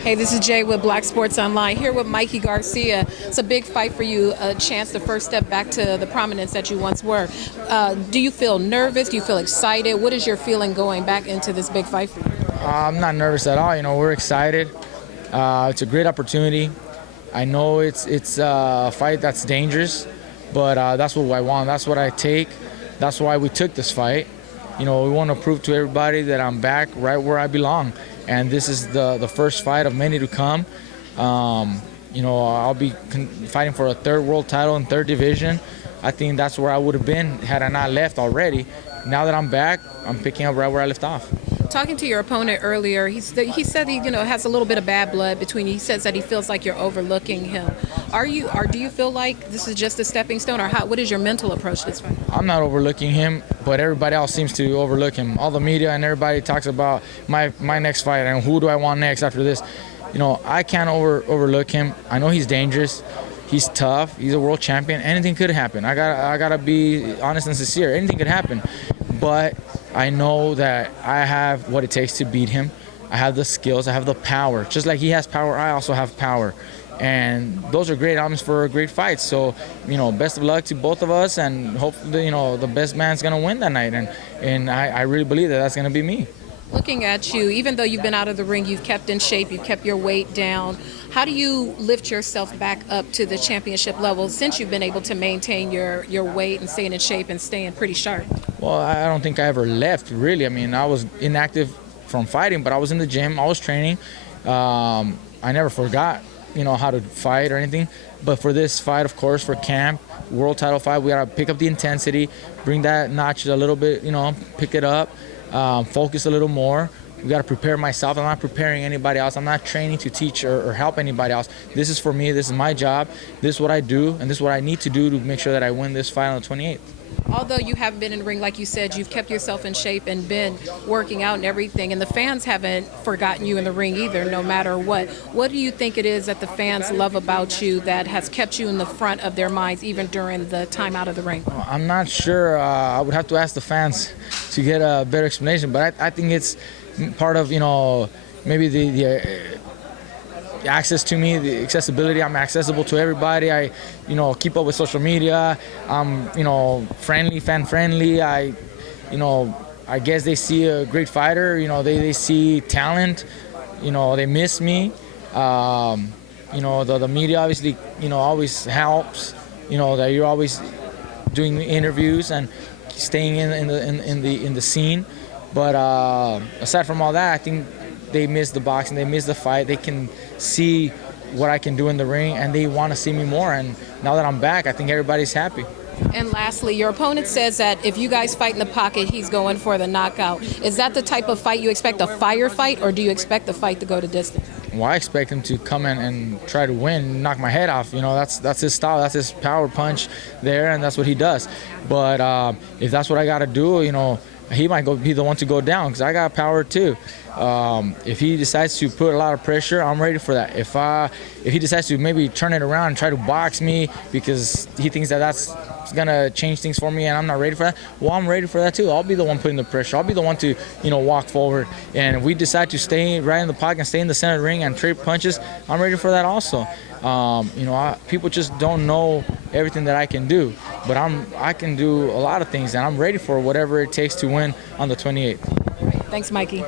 Hey, this is Jay with Black Sports Online, here with Mikey Garcia. It's a big fight for you, a chance to first step back to the prominence that you once were. Do you feel nervous? Do you feel excited? What is your feeling going back into this big fight for you? I'm not nervous at all. We're excited. It's a great opportunity. I know it's a fight that's dangerous, but that's what I want. That's what I take. That's why we took this fight. We want to prove to everybody that I'm back right where I belong. And this is the first fight of many to come. I'll be fighting for a third world title in third division. I think that's where I would have been had I not left already. Now that I'm back, I'm picking up right where I left off. Talking to your opponent earlier, he said he has a little bit of bad blood between you. He says that he feels like you're overlooking him. Do you feel like this is just a stepping stone, or what is your mental approach to this fight? I'm not overlooking him, but everybody else seems to overlook him. All the media and everybody talks about my next fight and who do I want next after this. I can't overlook him. I know he's dangerous. He's tough. He's a world champion. Anything could happen. I gotta be honest and sincere. Anything could happen, but I know that I have what it takes to beat him. I have the skills. I have the power. Just like he has power, I also have power. And those are great elements for a great fight. So, best of luck to both of us, and hopefully, the best man's gonna win that night. And I really believe that that's gonna be me. Looking at you, even though you've been out of the ring, you've kept in shape, you've kept your weight down. How do you lift yourself back up to the championship level since you've been able to maintain your weight and staying in shape and staying pretty sharp? Well, I don't think I ever left, really. I was inactive from fighting, but I was in the gym, I was training. I never forgot, how to fight or anything. But for this fight, of course, for camp, world title fight, we got to pick up the intensity, bring that notch a little bit, pick it up. Focus a little more. We got to prepare myself. I'm not preparing anybody else. I'm not training to teach or help anybody else. This is for me. This is my job. This is what I do, and this is what I need to do to make sure that I win this fight on the 28th. Although you haven't been in the ring, like you said, you've kept yourself in shape and been working out and everything, and the fans haven't forgotten you in the ring either, no matter what. What do you think it is that the fans love about you that has kept you in the front of their minds even during the time out of the ring? I'm not sure. I would have to ask the fans to get a better explanation, but I think it's part of, maybe the access to me, the accessibility. I'm accessible to everybody. I, keep up with social media. I'm, fan friendly. I guess they see a great fighter. They see talent. They miss me. The media obviously, always helps. That you're always doing interviews and staying in the scene. But aside from all that, I think they miss the boxing, they miss the fight. They can see what I can do in the ring, and they want to see me more. And now that I'm back, I think everybody's happy. And lastly, your opponent says that if you guys fight in the pocket, he's going for the knockout. Is that the type of fight you expect, a fire fight, or do you expect the fight to go to distance? Well, I expect him to come in and try to win, knock my head off. That's his style. That's his power punch there, and that's what he does. But if that's what I got to do, he might be the one to go down because I got power too. If he decides to put a lot of pressure, I'm ready for that. If he decides to maybe turn it around and try to box me because he thinks that that's gonna change things for me and I'm not ready for that, well, I'm ready for that too. I'll be the one putting the pressure. I'll be the one to walk forward. And if we decide to stay right in the pocket and stay in the center of the ring and trade punches, I'm ready for that also. People just don't know everything that I can do, but I can do a lot of things, and I'm ready for whatever it takes to win on the 28th. Thanks, Mikey.